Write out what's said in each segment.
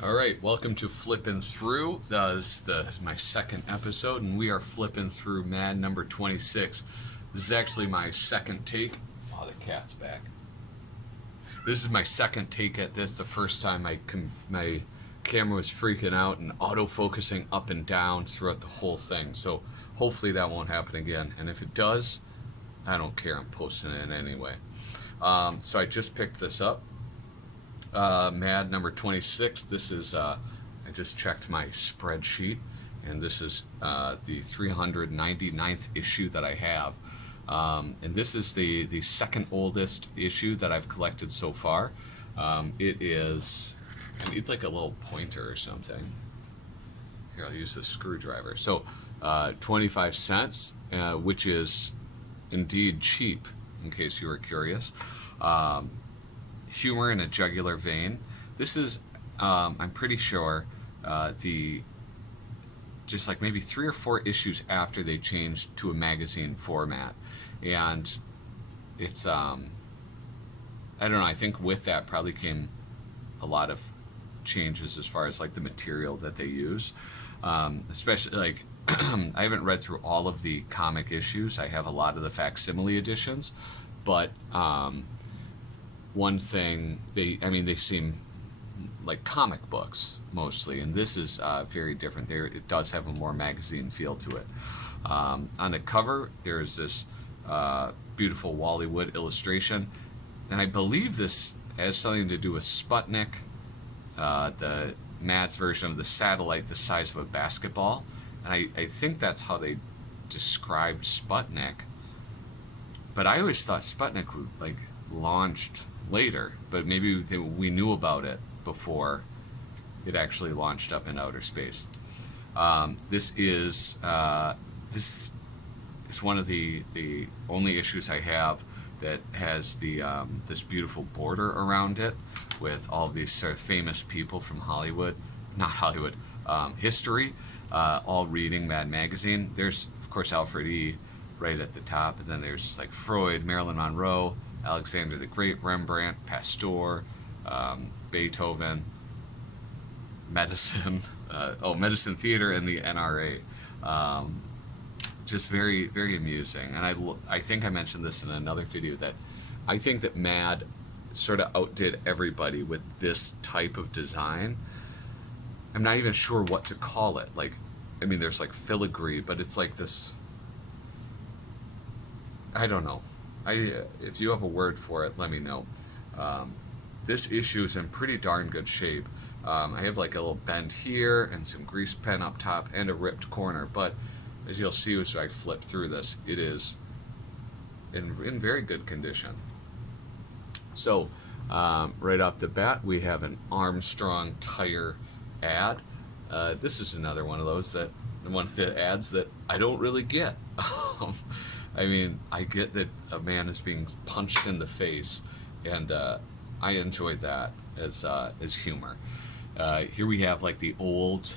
All right, welcome to Flippin Through. This is my second episode, and we are flipping through Mad number 26. This is actually my second take. Oh, the cat's back. This is my second take at this. The first time my camera was freaking out and auto-focusing up and down throughout the whole thing. So hopefully that won't happen again. And if it does, I don't care. I'm posting it anyway. So I just picked this up. Mad number 26. This is, I just checked my spreadsheet, and this is the 399th issue that I have. And this is the second oldest issue that I've collected so far. It is, I need like a little pointer or something. Here, I'll use the screwdriver. So, 25 cents, which is indeed cheap, in case you were curious. Humor in a jugular vein. This is, I'm pretty sure, just like maybe 3 or 4 issues after they changed to a magazine format. And it's, I don't know, I think with that probably came a lot of changes as far as like the material that they use. Especially like, I haven't read through all of the comic issues. I have a lot of the facsimile editions, but, one thing, they seem like comic books mostly, and this is very different. It does have a more magazine feel to it. On the cover, there's this beautiful Wallace Wood illustration, and I believe this has something to do with Sputnik, the Mad's version of the satellite the size of a basketball, and I think that's how they described Sputnik. But I always thought Sputnik like launched later, but maybe we knew about it before it actually launched up in outer space. This is one of the only issues I have that has the this beautiful border around it with all of these sort of famous people from history, all reading Mad Magazine. There's of course Alfred E. right at the top, and then there's like Freud, Marilyn Monroe, Alexander the Great, Rembrandt, Pasteur, Beethoven, medicine, medicine theater, and the NRA. Just very, very amusing. And I think I mentioned this in another video that I think that Mad sort of outdid everybody with this type of design. I'm not even sure what to call it. Like, I mean, there's like filigree, but it's like this, I don't know. If you have a word for it, let me know. This issue is in pretty darn good shape. I have like a little bend here and some grease pen up top and a ripped corner, but as you'll see as I flip through this, it is in very good condition. So right off the bat, we have an Armstrong tire ad. This is another one of those one of the ads that I don't really get. I mean, I get that a man is being punched in the face, and I enjoyed that as humor. Here we have like the old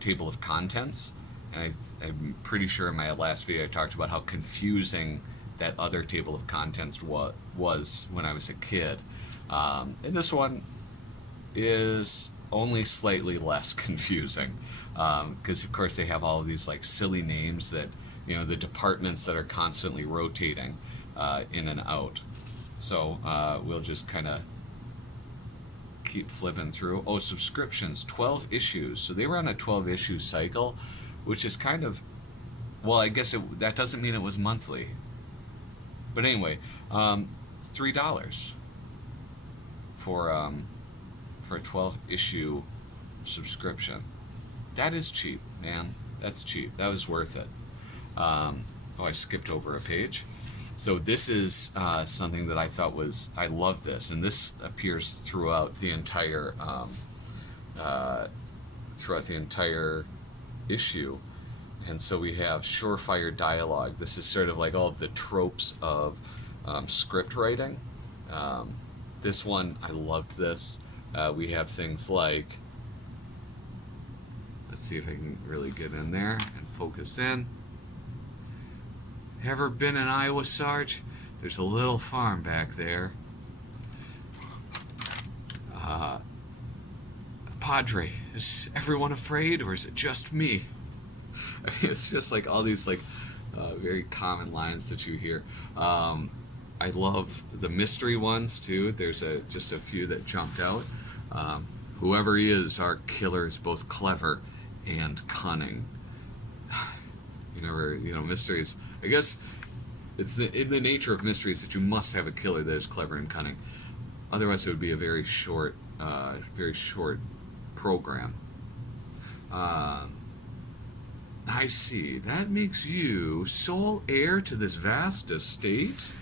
table of contents, and I'm pretty sure in my last video I talked about how confusing that other table of contents was when I was a kid. And this one is only slightly less confusing, because of course they have all of these like silly names that, you know, the departments that are constantly rotating in and out. So we'll just kind of keep flipping through. Oh, subscriptions, 12 issues. So they were on a 12 issue cycle, which is kind of, well, I guess that doesn't mean it was monthly. But anyway, $3 for a 12 issue subscription. That is cheap, man. That's cheap. That was worth it. Oh, I skipped over a page. So this is something that I thought I love this, and this appears throughout the entire issue. And so we have surefire dialogue. This is sort of like all of the tropes of script writing. This one, I loved this. We have things like, let's see if I can really get in there and focus in. Ever been in Iowa, Sarge? There's a little farm back there. Padre, is everyone afraid, or is it just me? I mean, it's just like all these like very common lines that you hear. I love the mystery ones too. There's just a few that jumped out. Whoever he is, our killer is both clever and cunning. Mysteries. I guess it's in the nature of mysteries that you must have a killer that is clever and cunning. Otherwise, it would be a very short program. I see. That makes you sole heir to this vast estate.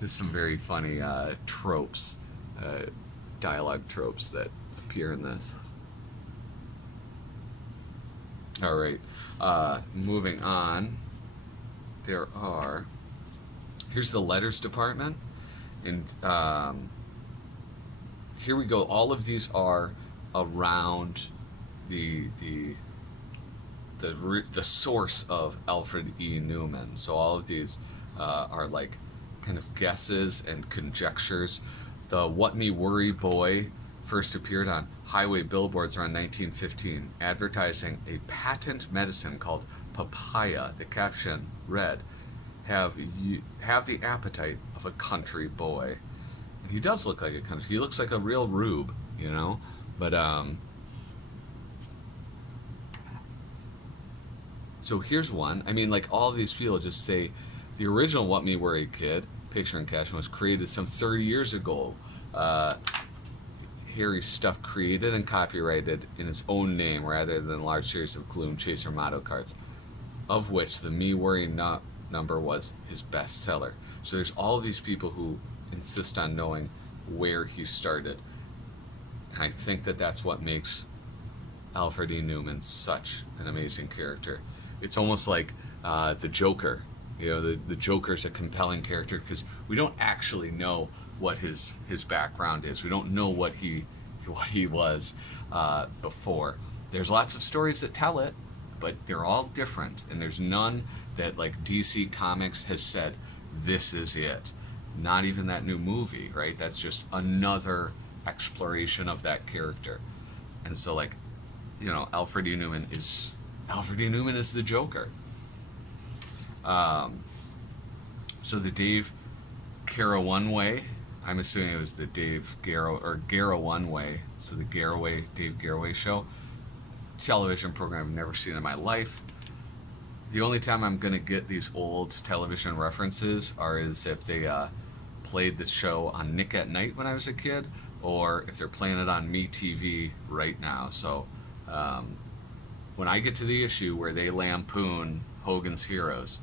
There's some very funny tropes, dialogue tropes that appear in this. All right. Moving on. Here's the letters department, and here we go. All of these are around the source of Alfred E. Neuman. So all of these are like kind of guesses and conjectures. The What Me Worry Boy first appeared on highway billboards around 1915, advertising a patent medicine called papaya. The caption read, "Have the appetite of a country boy." And he does look like a country. He looks like a real rube, But so here's one. I mean, like all these people just say, the original What Me Worry Kid, picture and caption, was created some 30 years ago. Harry's stuff created and copyrighted in his own name rather than a large series of Gloom Chaser motto cards, of which the Me Worry number was his best seller. So there's all of these people who insist on knowing where he started. And I think that that's what makes Alfred E. Neuman such an amazing character. It's almost like the Joker. The Joker's a compelling character because we don't actually know what his background is. We don't know what he was before. There's lots of stories that tell it, but they're all different, and there's none that like DC Comics has said this is it. Not even that new movie, right? That's just another exploration of that character. And so Alfred E. Neuman is the Joker. So the Dave Garrow-One-Way, I'm assuming it was the Dave Garrow-One-Way, so the Dave Garroway show, television program I've never seen in my life. The only time I'm going to get these old television references is if they played the show on Nick at Night when I was a kid, or if they're playing it on MeTV right now. So when I get to the issue where they lampoon Hogan's Heroes,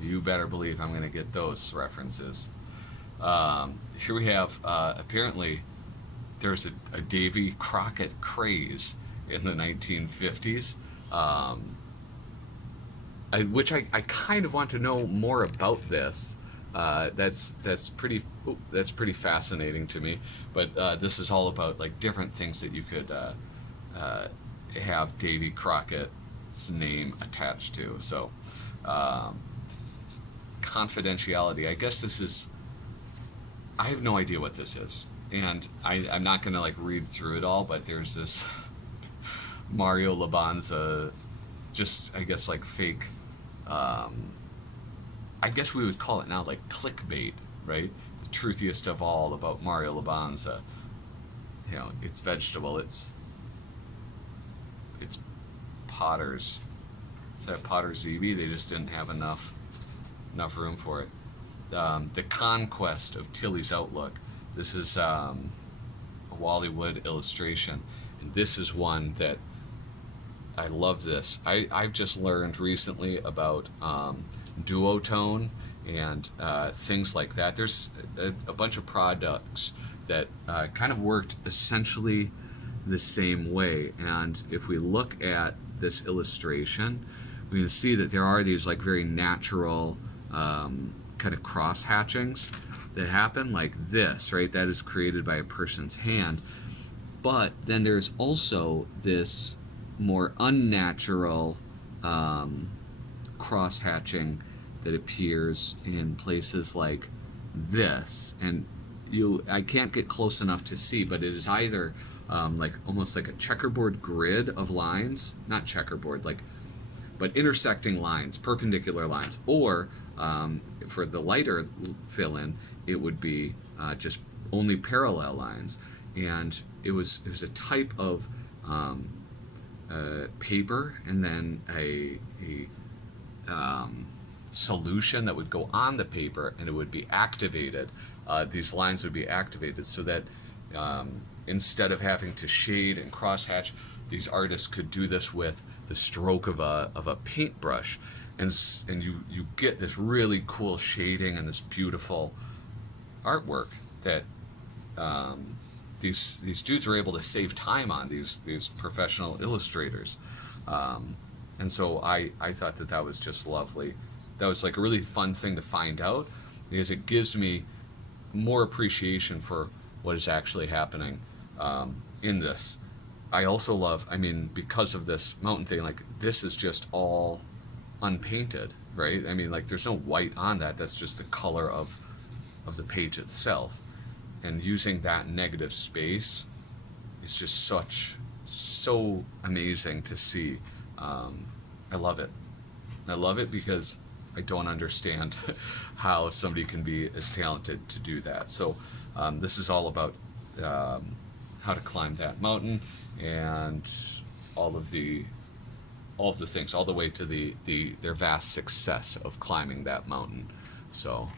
you better believe I'm going to get those references. Here we have, apparently, there's a Davy Crockett craze in the 1950s, which I kind of want to know more about this. That's pretty fascinating to me. But this is all about like different things that you could have Davy Crockett's name attached to. So confidentiality. I guess this is. I have no idea what this is, and I'm not gonna like read through it all. But there's this Mario Labanza, just I guess like fake. I guess we would call it now like clickbait, right? The truthiest of all about Mario Labanza. It's vegetable. It's Potter's. Is that Potter's ZB? They just didn't have enough room for it. The Conquest of Tilly's Outlook. This is a Wallace Wood illustration, and this is one that I love. This I've just learned recently about duotone and things like that. There's a bunch of products that kind of worked essentially the same way, and if we look at this illustration, we can see that there are these like very natural kind of cross hatchings that happen like this, right? That is created by a person's hand. But then there's also this more unnatural cross hatching that appears in places like this. And I can't get close enough to see, but it is either like almost like a checkerboard grid of lines, not checkerboard, like, but intersecting lines, perpendicular lines. Or for the lighter fill in, it would be just only parallel lines. And it was a type of paper, and then a solution that would go on the paper, and it would be activated. These lines would be activated so that instead of having to shade and crosshatch, these artists could do this with the stroke of a paintbrush, and you get this really cool shading and this beautiful artwork that these dudes were able to save time on, these professional illustrators. And so I thought that was just lovely. That was like a really fun thing to find out, because it gives me more appreciation for what is actually happening in this. I also love, I mean, because of this mountain thing, like this is just all unpainted, right? I mean, like there's no white on that. That's just the color of the page itself. And using that negative space is just so amazing to see. I love it. I love it because I don't understand how somebody can be as talented to do that. So this is all about how to climb that mountain, and all of the things, all the way to their vast success of climbing that mountain. So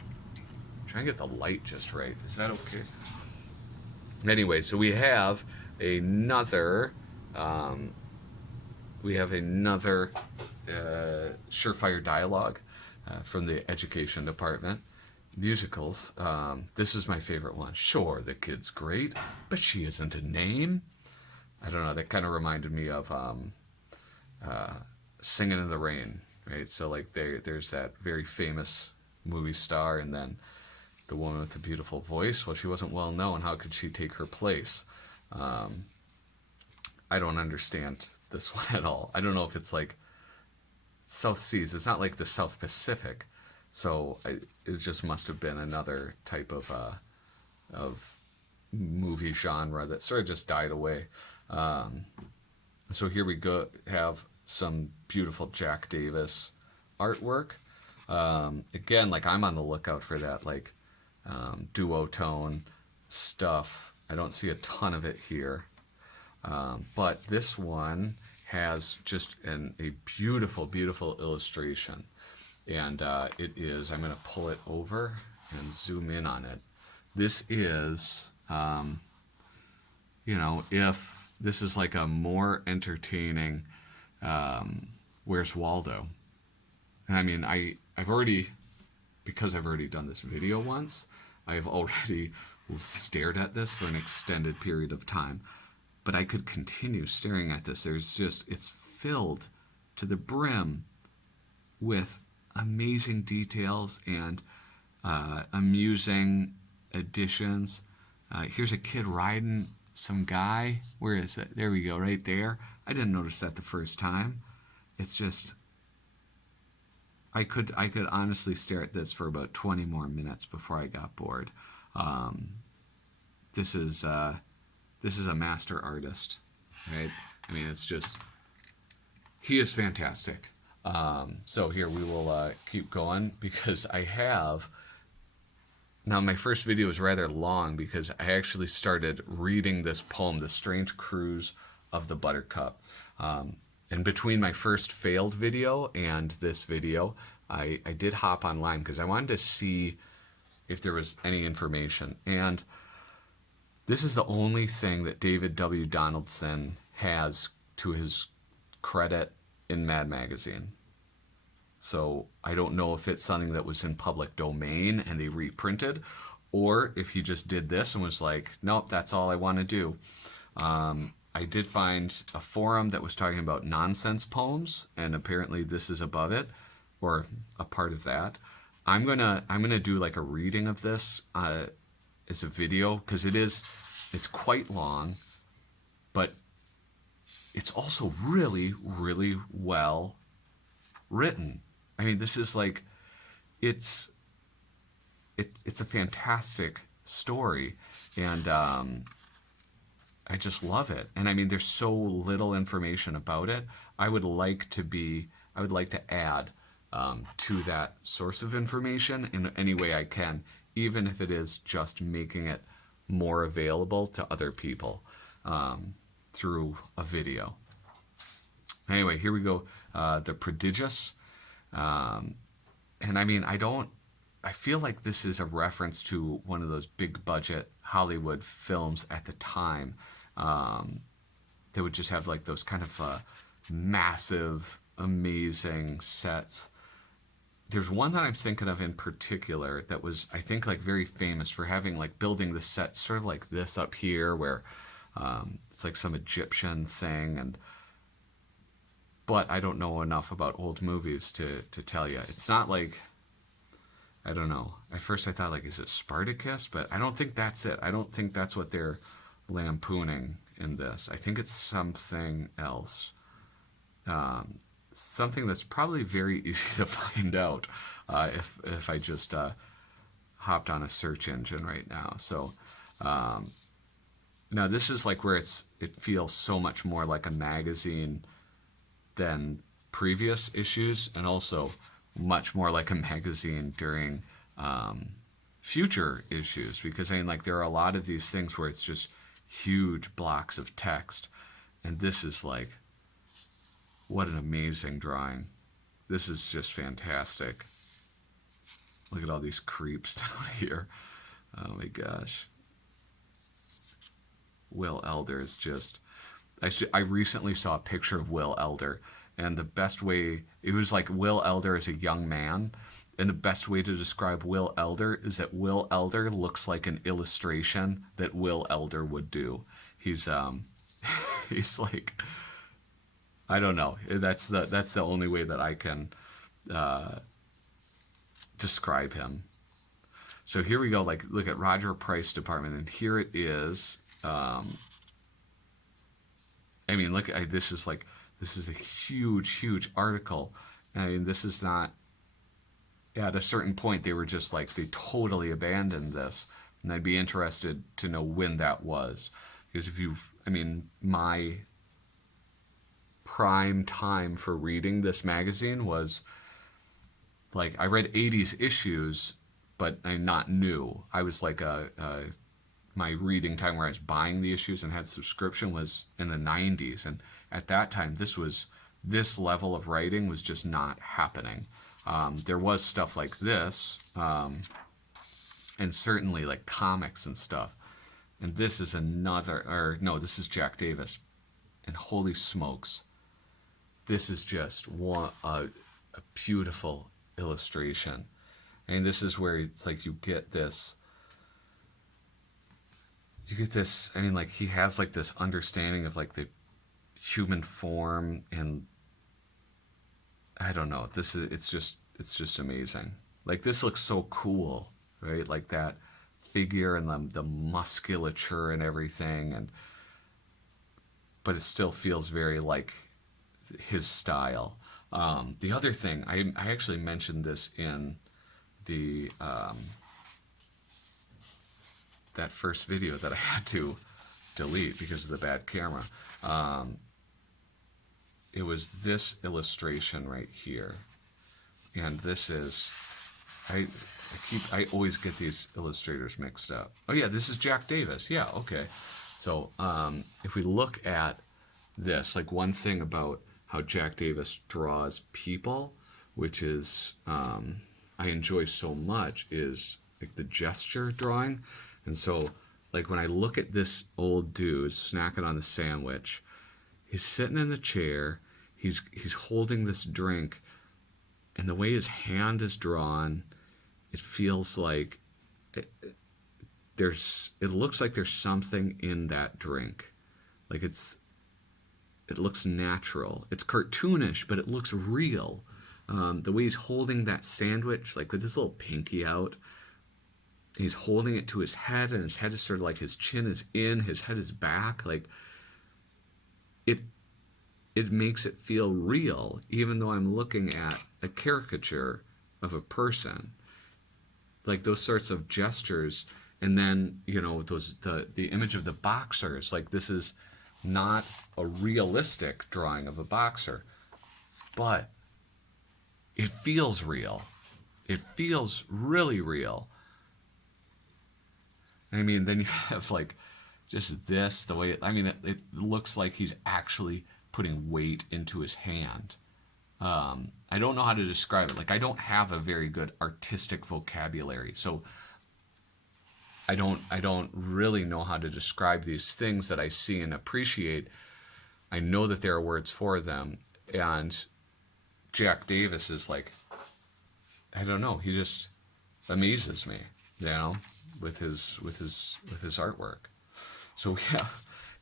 try and get the light just right. Is that okay? Anyway, so we have another surefire dialogue from the education department. Musicals. This is my favorite one. Sure, the kid's great, but she isn't a name. I don't know. That kind of reminded me of Singing in the Rain, right? So like there's that very famous movie star, and then the woman with the beautiful voice. Well, she wasn't well known. How could she take her place? I don't understand this one at all. I don't know if it's like South Seas. It's not like the South Pacific, so it just must have been another type of movie genre that sort of just died away. So here we go, have some beautiful Jack Davis artwork. Again, like I'm on the lookout for that like duotone stuff. I don't see a ton of it here, but this one has just a beautiful, beautiful illustration. And it is, I'm going to pull it over and zoom in on it. This is, if this is like a more entertaining Where's Waldo? And I mean, I've already, because I've already done this video once, I've already stared at this for an extended period of time. But I could continue staring at this. It's filled to the brim with amazing details and amusing additions. Here's a kid riding some guy. Where is it? There we go, right there. I didn't notice that the first time. It's just, I could honestly stare at this for about 20 more minutes before I got bored. This is a master artist, right? I mean, it's just, he is fantastic. So here we will keep going, because I have, now my first video was rather long because I actually started reading this poem, The Strange Cruise of the Buttercup. And between my first failed video and this video, I did hop online because I wanted to see if there was any information. And this is the only thing that David W. Donaldson has to his credit in Mad Magazine. So I don't know if it's something that was in public domain and they reprinted, or if he just did this and was like, nope, that's all I want to do. I did find a forum that was talking about nonsense poems, and apparently this is above it, or a part of that. I'm gonna do like a reading of this as a video, because it's quite long, but it's also really, really well written. I mean, this is like, it's a fantastic story, and I just love it. And I mean, there's so little information about it. I would like to be, I would like to add to that source of information in any way I can, even if it is just making it more available to other people through a video. Anyway, here we go. The Prodigious. And I mean, I feel like this is a reference to one of those big budget Hollywood films at the time. They would just have like those kind of massive, amazing sets. There's one that I'm thinking of in particular that was, I think, like very famous for having like building the set sort of like this up here, where it's like some Egyptian thing, and but I don't know enough about old movies to tell you. It's not like, I don't know. At first I thought like, is it Spartacus? But I don't think that's it. I don't think that's what they're lampooning in this. I think it's something else. Something that's probably very easy to find out if I just hopped on a search engine right now. So now this is like where it feels so much more like a magazine than previous issues, and also much more like a magazine during future issues, because I mean, like, there are a lot of these things where it's just huge blocks of text, and this is like, what an amazing drawing. This is just fantastic. Look at all these creeps down here. Oh my gosh. Will Elder is just, I recently saw a picture of Will Elder, and the best way, it was like Will Elder as a young man, and the best way to describe Will Elder is that Will Elder looks like an illustration that Will Elder would do. He's he's like, I don't know. That's the only way that I can describe him. So here we go. Like, look at Roger Price Department, and here it is. I mean, look, this is a huge article. I mean, this is not, at a certain point, they were just like, they totally abandoned this. And I'd be interested to know when that was. Because I mean, my prime time for reading this magazine was, like, I read 80s issues, but I'm not new. I was like my reading time where I was buying the issues and had subscription was in the 90s, and at that time this level of writing was just not happening. There was stuff like this, and certainly like comics and stuff, and this is this is Jack Davis, and holy smokes, this is just a beautiful illustration. And this is where it's like you get this, I mean, like, he has like this understanding of like the human form, and I don't know, it's just amazing. Like, this looks so cool, right? Like that figure and the musculature and everything, but it still feels very like his style. The other thing, I actually mentioned this in the that first video that I had to delete because of the bad camera. It was this illustration right here, and this is, I always get these illustrators mixed up. Oh yeah, this is Jack Davis. Yeah, okay. So if we look at this, like, one thing about how Jack Davis draws people, which is I enjoy so much, is like the gesture drawing. And so, like, when I look at this old dude snacking on the sandwich, he's sitting in the chair, he's holding this drink, and the way his hand is drawn, it feels like it looks like there's something in that drink. Like, it looks natural. It's cartoonish, but it looks real. The way he's holding that sandwich, like with his little pinky out, he's holding it to his head, and his head is sort of like, his chin is in, his head is back. Like, it makes it feel real, even though I'm looking at a caricature of a person. Like, those sorts of gestures And then, the image of the boxers, like this is not a realistic drawing of a boxer, but it feels real. It feels really real. I mean, then you have like just this, the way it looks like he's actually putting weight into his hand. I don't know how to describe it. Like, I don't have a very good artistic vocabulary, so I don't really know how to describe these things that I see and appreciate. I know that there are words for them, and Jack Davis is like, I don't know, he just amazes me, with his artwork. So yeah,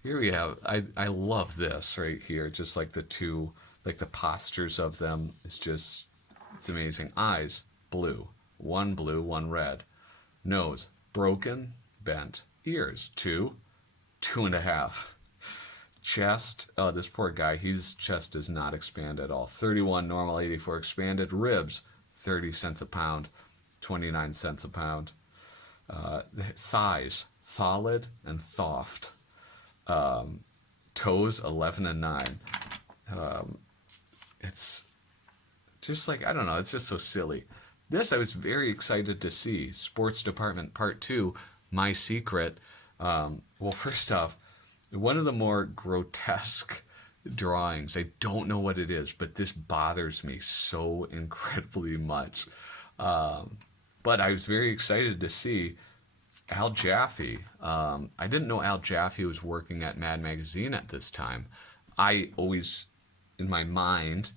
here we have. I love this right here. Just like the two, like the postures of them. It's amazing. Eyes blue, one red. Nose broken, bent. Ears two and a half. Chest. Oh, this poor guy. His chest does not expand at all. 31 normal, 84 expanded. Ribs 30 cents a pound, 29 cents a pound. Thighs solid and soft. Toes 11 and 9. It's just like, I don't know, it's just so silly. This I was very excited to see. Sports Department Part 2, My Secret. Well, first off, one of the more grotesque drawings. I don't know what it is, but this bothers me so incredibly much. But I was very excited to see Al Jaffee. I didn't know Al Jaffee was working at Mad Magazine at this time. I always, in my mind,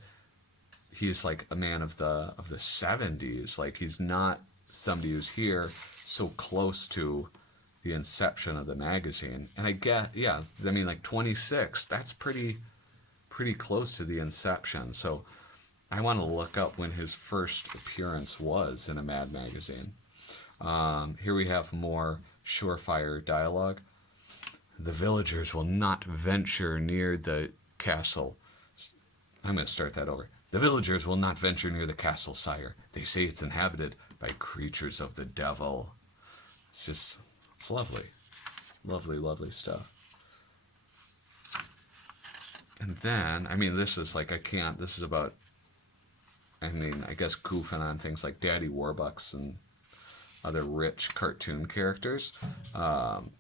he's like a man of the 70s. Like, he's not somebody who's here so close to the inception of the magazine. And I get, yeah, I mean, like 26. That's pretty close to the inception. So I want to look up when his first appearance was in a Mad magazine. Here we have more surefire dialogue. The villagers will not venture near the castle. I'm going to start that over. The villagers will not venture near the castle, sire. They say it's inhabited by creatures of the devil. It's lovely. Lovely, lovely stuff. And then, I mean, this is like, this is about, I guess goofing on things like Daddy Warbucks and other rich cartoon characters. Don't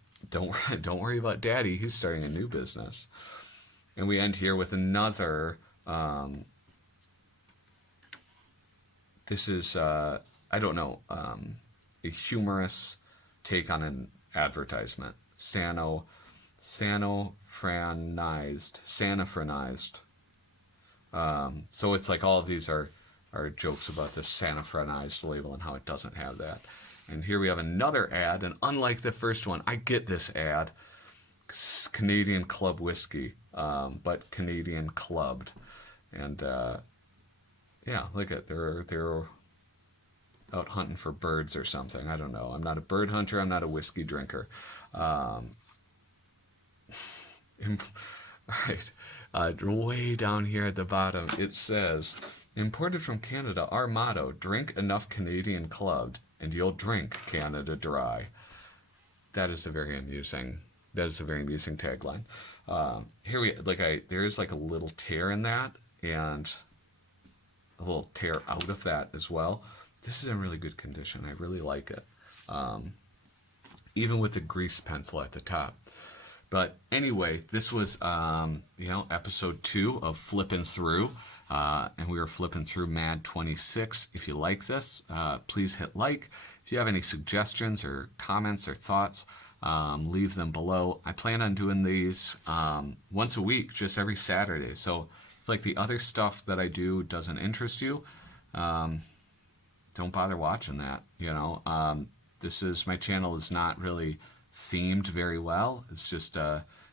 worry about Daddy. He's starting a new business. And we end here with another. This is I don't know, a humorous take on an advertisement. Sanafranized. So it's like all of these are jokes about the Sanafranized label and how it doesn't have that. And here we have another ad, and unlike the first one, I get this ad. Canadian Club whiskey, but Canadian clubbed. And yeah, look at they're out hunting for birds or something. I don't know. I'm not a bird hunter. I'm not a whiskey drinker. All right. Way down here at the bottom, it says, imported from Canada, our motto, drink enough Canadian clubbed and you'll drink Canada dry. That is a very amusing tagline. Here there is like a little tear in that and a little tear out of that as well. This is in really good condition. I really like it. Even with the grease pencil at the top. But anyway, this was, episode 2 of Flippin' Through. And we were flipping through Mad 26. If you like this, please hit like. If you have any suggestions or comments or thoughts, leave them below. I plan on doing these once a week, just every Saturday. So if like the other stuff that I do doesn't interest you, don't bother watching that. My channel is not really themed very well. It's just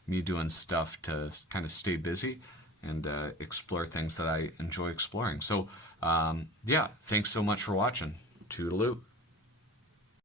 me doing stuff to kind of stay busy and explore things that I enjoy exploring. So, thanks so much for watching. Toodaloo.